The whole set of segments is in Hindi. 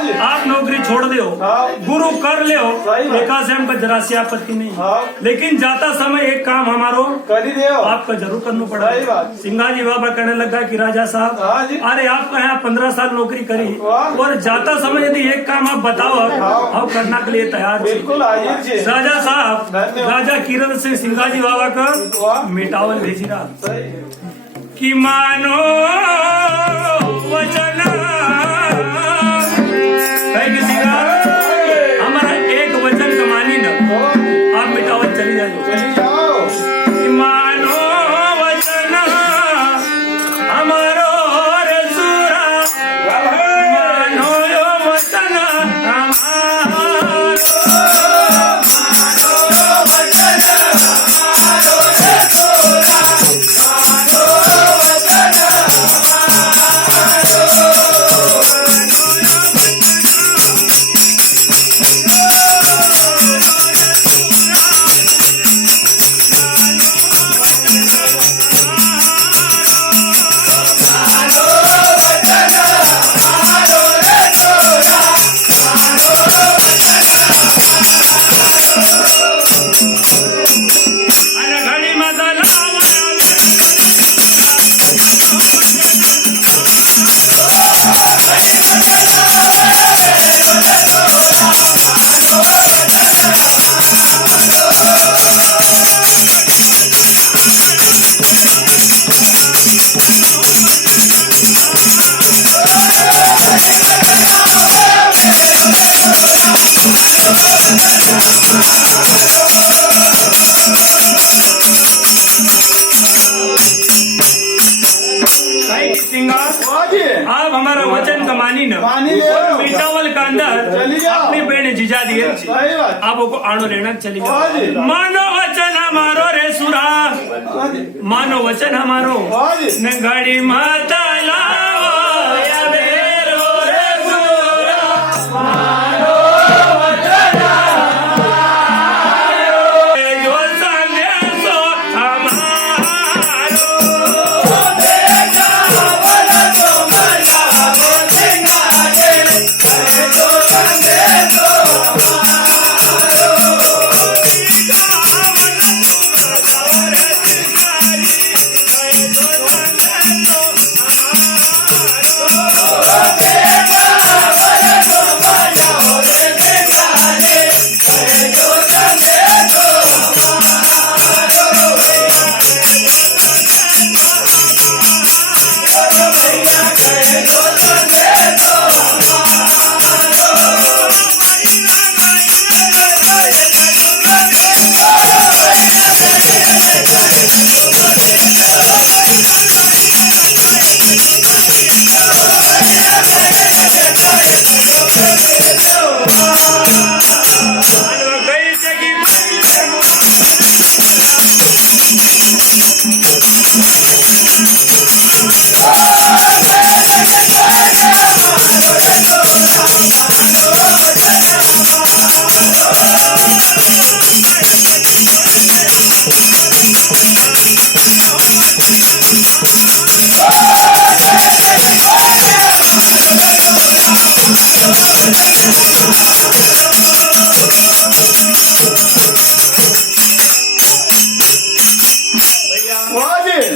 आप नौकरी छोड़ दो, गुरु कर ले, एका से हमको जरा सी आपत्ति नहीं, लेकिन जाता समय एक काम हमारो आपका जरूर करना पड़ा। सिंगाजी बाबा कहने लगा कि राजा साहब, अरे आपका यहाँ 15 साल नौकरी करी और जाता समय यदि एक काम आप बताओ, हम करने के लिए तैयार थे। राजा साहब राजा किरण से सिंगाजी बाबा का मिटावल भेजी रहा कि मानो वचन किसी का हमारा एक वचन कमानी न, आप मिटावल चली जाओ कि मानो वचन हमारो रसूरा, मानो वचन हमारो, आप हमारा वचन कमानी न, मिटावल का अंदर अपनी बहन जीजा दिए, आप वो आणो लेना चली जाओ। मानो वचन हमारो रे सुरा, मानो वचन हमारो न गाड़ी माता लाओ या बेरो रे सुरा, मानो वचन हमारो जो संदेशो हमारो,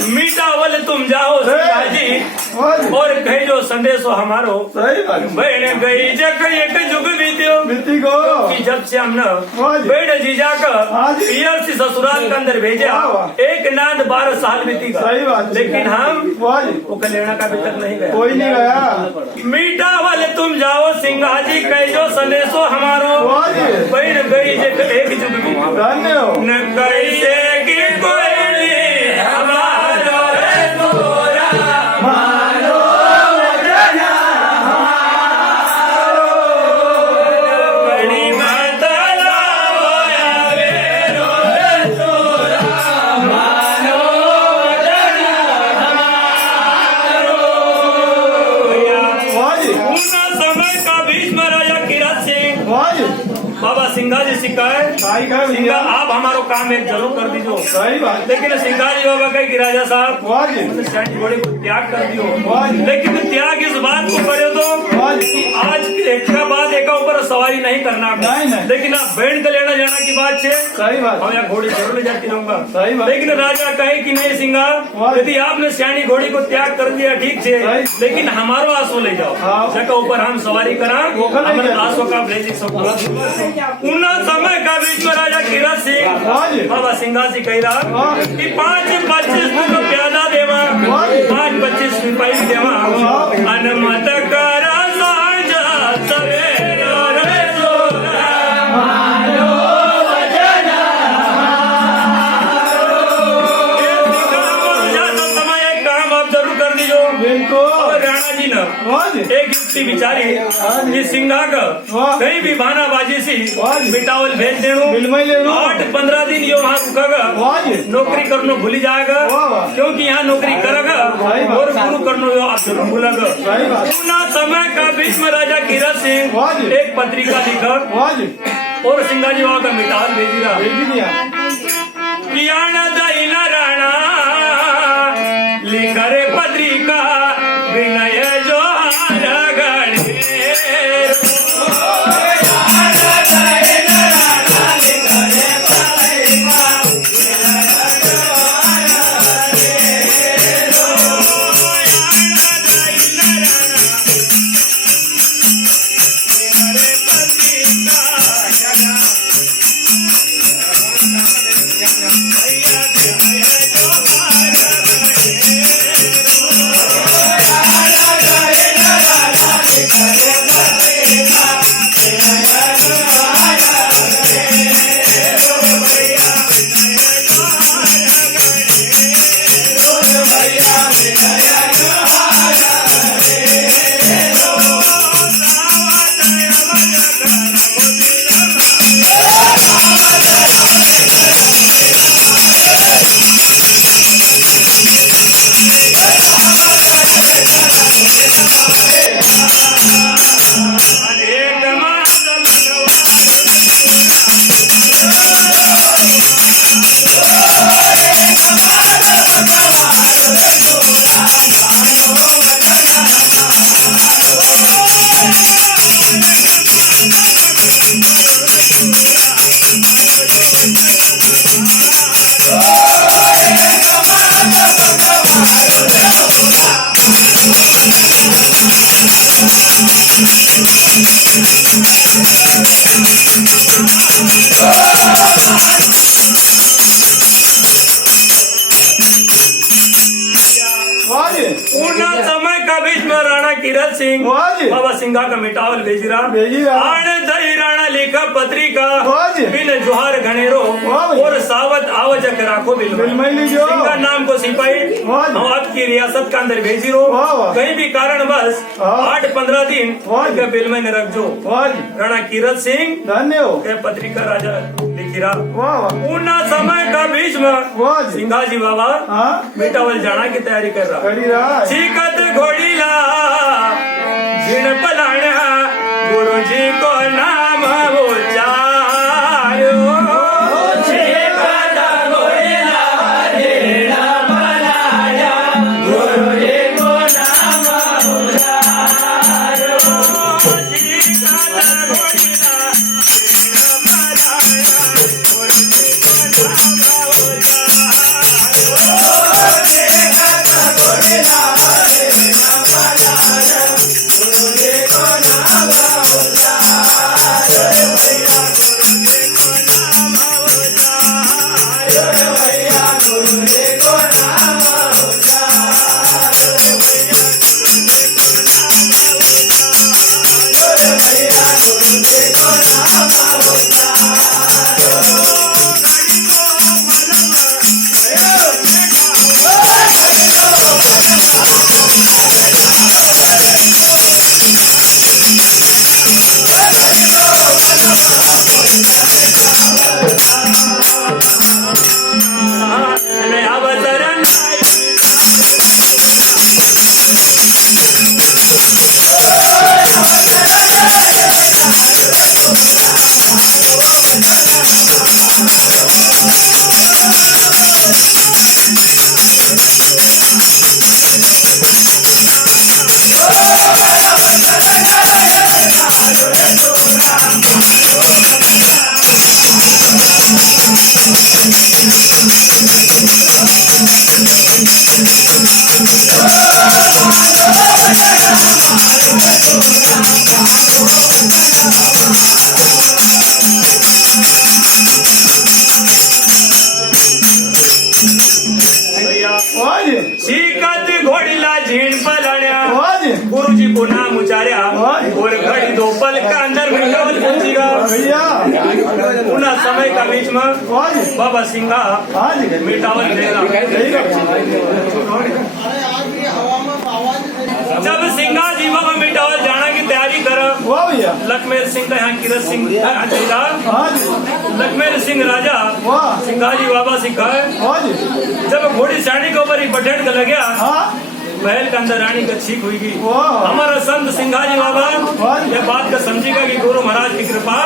मिटावल तुम जाओ जी और कही जो संदेशो हमारो, बहन गई जग एक जुग बीतियो कि जब से हमने बहन जीजा का पियर से ससुराल के अंदर भेजा, एक नाद 12 साल बीती का, लेकिन हम वो कल्याण का अभी तक नहीं गया, कोई नहीं गया। मिटावल तुम जाओ सिंगाजी कही जो संदेशो हमारो, बहन गई जग एक जुग बीतियो न कही कि कोई हमारो रे तोरा, मानो वचन हमारो, बड़ी माता लाओ या बेरो रे तोरा, मानो वचन हमारो। उन समय का भीष्म राजा किरण सिंह बाबा सिंघा जी सिखाए, सिंघा आप हमारो काम एक जरूर कर दीजिए, सही बात। लेकिन सिंघा जी बाबा कहे कि राजा साहब घोड़े को त्याग कर दियो, लेकिन त्याग इस बात को करे तो आज एक सवारी नहीं करना नहीं। लेकिन आप बैठ के लेना जाना की बात है। सही बात। हम यहाँ घोड़ी जरूर ले जाती रहूंगा। सही बात। लेकिन राजा कहे कि नहीं सिंगा, यदि आपने सियानी घोड़ी को त्याग कर दिया ठीक है, लेकिन हमारो आंसू ले जाओ जगह ऊपर हम सवारी करा आंसू का भेज सकूंगा। उन समय का बीच में राजा कीरत सिंह बाबा सिंघासी कह रहा कि 5-25 प्यादा देवा, 5-25 सिपाही भी देवा, अनुमत करा साँझ सवेरा रे जोरा, मानो वचन हमारो। समय एक काम आप जरूर कर दीजो। और राणा जी ने एक युक्ति विचारी कि सिंघा का कहीं भी भानाबाजी सी मिटावल भेज देनो। 8-15 दिन यो वहाँ रुकेगा, नौकरी करनो भूली जाएगा, क्योंकि यहाँ नौकरी करेगा और गुरु करनो यो आप जरूर भूलेगा। उतना समय का बीच में राजा कीरत सिंह एक पत्रिका लिखा और सिंघा जी वहाँ का मिटावल भेजी रहा। राणा लिखा रे पत्रिका विनय जो पूर्ण समय का बीच में राणा कीरत सिंह बाबा सिंघा का मिटावल भेजिरा आण दई राणा लिखा पत्रिका बिन जुहार घनेरो और सावत आवजक राखो बिल सिंघा नाम को सिपाही हम आपकी रियासत का अंदर भेजी रो कहीं भी कारण बस 8-15 दिन बिल में रख जो राणा कीरत सिंह धन्य पत्रिका राजा लिखी रहा। पूर्ण समय का बीच में सिंघा जी बाबा मिटावल जाना की तैयारी कर रहा। सीकत घोड़ीला जिन पलाण्या गुरु जी को नाम उचारो। सीकत घोड़ीला जिन पलाण्या गुरु जी को नाम उचारो। सीकत घोड़ीला जिन पलाण्या गुरु जी को नाम उचारो। सीकत घोड़ीला Oh, को नाम उचारा और घड़ी दो पल का अंदर मिटावल पहुंचेगा पुनः समय का बीच में बाबा सिंगा मिटावल देगा। जब सिंगा जी बाबा मिटावल जाना की तैयारी कर लखमेर सिंह का यहाँ किरत सिंह लखमेर सिंह राजा सिंगा जी बाबा सिखाए जब घोड़ी साड़ी के ऊपर ही बटेट का लगे महल के अंदर रानी का छीक हुई हमारा संत सिंघाजी बाबा ये बात का समझेगा कि गुरु महाराज की कृपा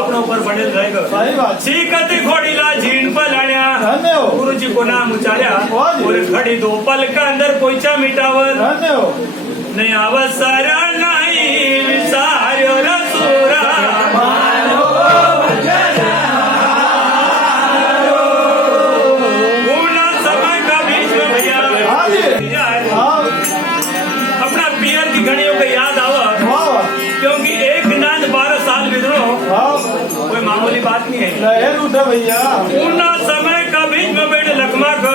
अपने ऊपर बनेल रहेगा। छीकती घोड़ी ला झीन पर लाया गुरु जी को नाम उचारा और घड़ी दो पल का अंदर पोइचा मिटावर नहीं अवसर नहीं विसार्यो रसूरा अपना पियर की घड़ियों का याद आवा क्योंकि एक नाथ 12 साल विद्रोह कोई मामूली बात नहीं है भैया। पूर्ण समय का बीच में बैठे लखमा का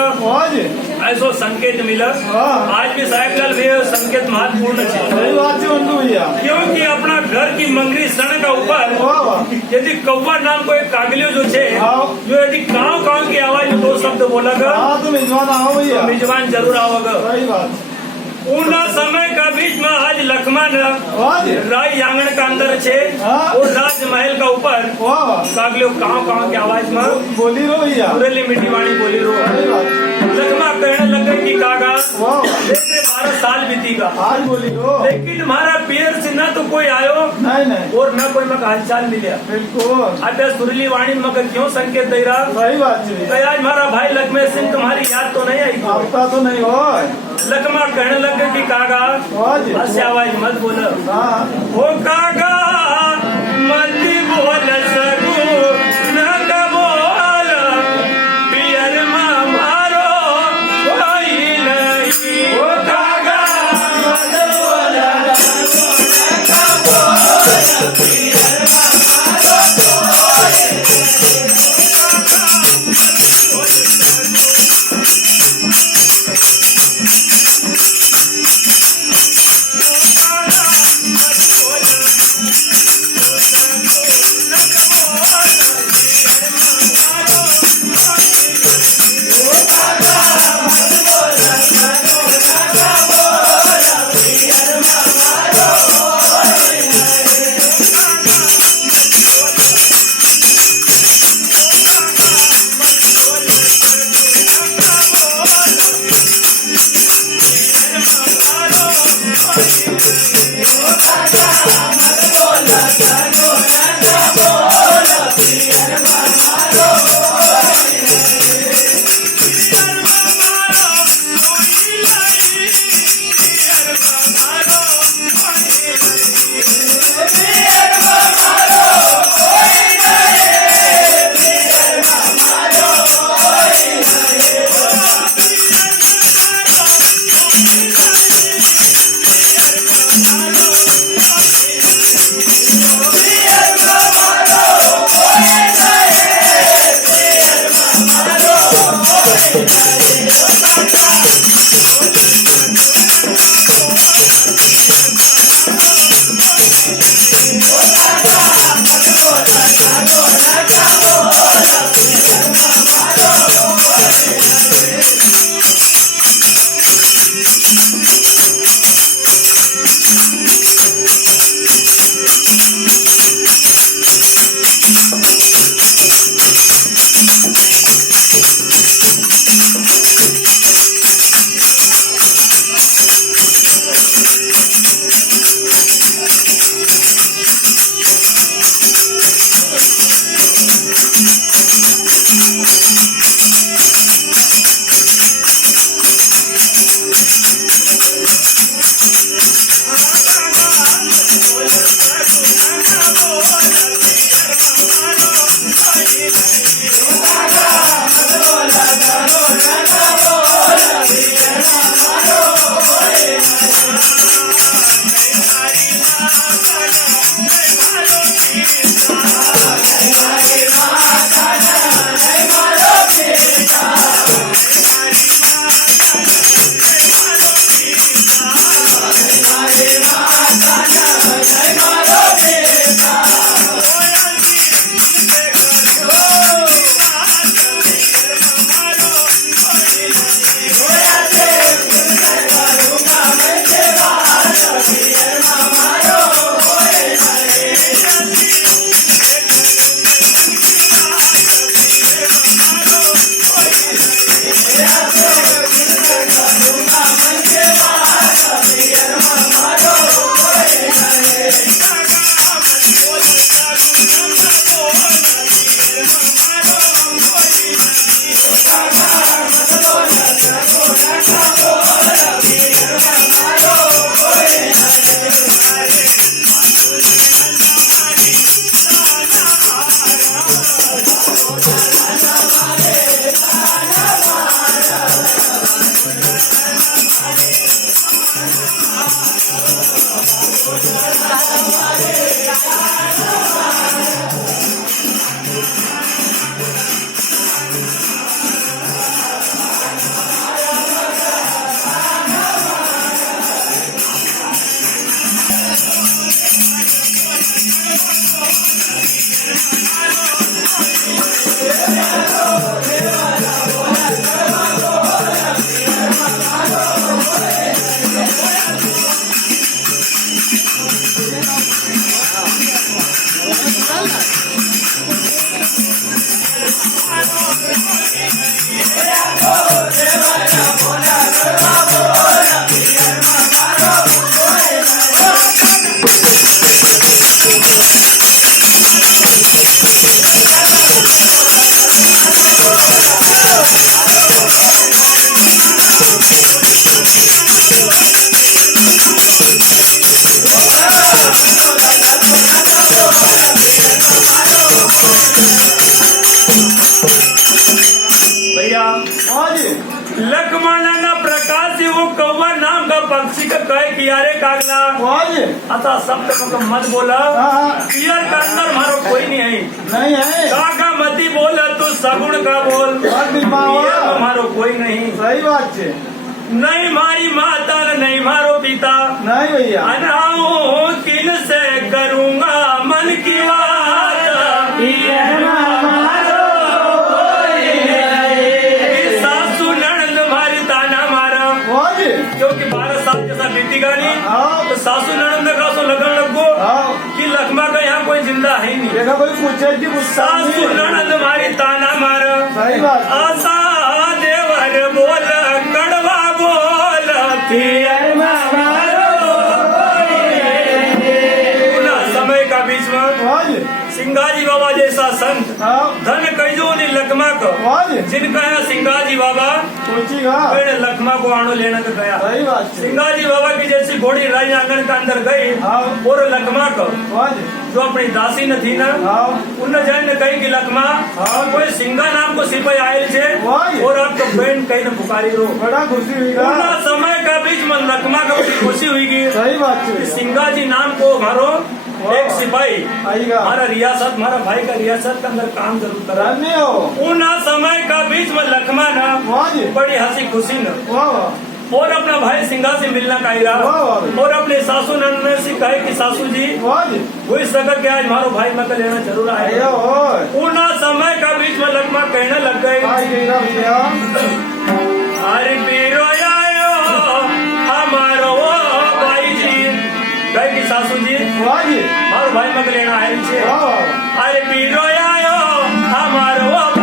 ऐसा संकेत मिला आज भी साहेब लाल भी संकेत महत्वपूर्ण है क्योंकि अपना घर की मंगरी सण का ऊपर यदि कौवा नाम को एक कागलियो जो छे जो यदि काव की आवाज में 2 शब्द बोला तो मिजमान जरूर आओगा। पूर्ण समय का बीच में आज लखमा राय आंगन का अंदर छे और राजमहल का ऊपर कागलियो काव की आवाज में बोली रो भैया मीठी वाणी बोली रो लखमा कहने लगे कि कागा जैसे 12 साल बीतीगा आज बोली रो लेकिन हमारा पियर से न तो कोई आयो नहीं और न कोई मका हालचाल मिले बिल्कुल अटे सुरीली वाणी में क्यों संकेत दे रहा सही बात है आज हमारा भाई लखमेर सिंह तुम्हारी याद तो नहीं आई आता तो नहीं हो लखमा कहने लगे कि कागा ऐसे आवाज मत बोलो ओ कागा मत बोल सकू न बोल पियर मारो कोई नहीं ओ कागा मत बोल लखमाना प्रकाश वो कौवा नाम का पक्षी का कहे कियारे कागला अतः सब तक मत बोला कियर का अंदर मारो कोई नहीं है काका मती बोला तू सगुण का बोल मारो कोई नहीं। सही बात है। नहीं मारी माता नहीं मारो पिता नहीं भैया अनाऊ किन से करूँगा मन की बात क्योंकि 12 साल जैसा बीती गानी तो सासू ननंद का सो लगन लगो कि लखमा का यहाँ कोई जिंदा है नहीं। सासू ननंद मारी ताना मार आशा देवर बोल कड़वा बोल समय का बीच में सिंगाजी बाबा जैसा संत धन कैजो ने लखमा को जिनका है सिंगाजी बाबा लखमा को आनो लेने को गया। सिंगाजी बाबा की जैसी घोड़ी राई आंगन के अंदर गई और लखमा को जो अपनी दासी न थी ना उन जैन ने कही कि लखमा कोई सिंगा नाम को सिपाही आये थे और आपको बहन कहीं न पुकारी रो बड़ा खुशी हुई समय का बीच में लखमा को बड़ी खुशी हुई। सही बात है। सिंगाजी नाम को मारो एक सिपाही हमारा रियासत हमारा भाई का रियासत के अंदर काम जरूर करा उन समय का बीच में लखमा ना बड़ी हंसी खुशी न और अपना भाई सिंगा से मिलना कहा और अपने सासू नंद से कहे कि सासू जी वही सकर के आज हमारो भाई मत लेना जरूर आए। उन समय का बीच में लखमा कहने लग गए अरे पीरो आयो हमारो भाई जी कहे कि सासू जी हमारो भाई मत लेना आए। अरे पीरो आयो हमारो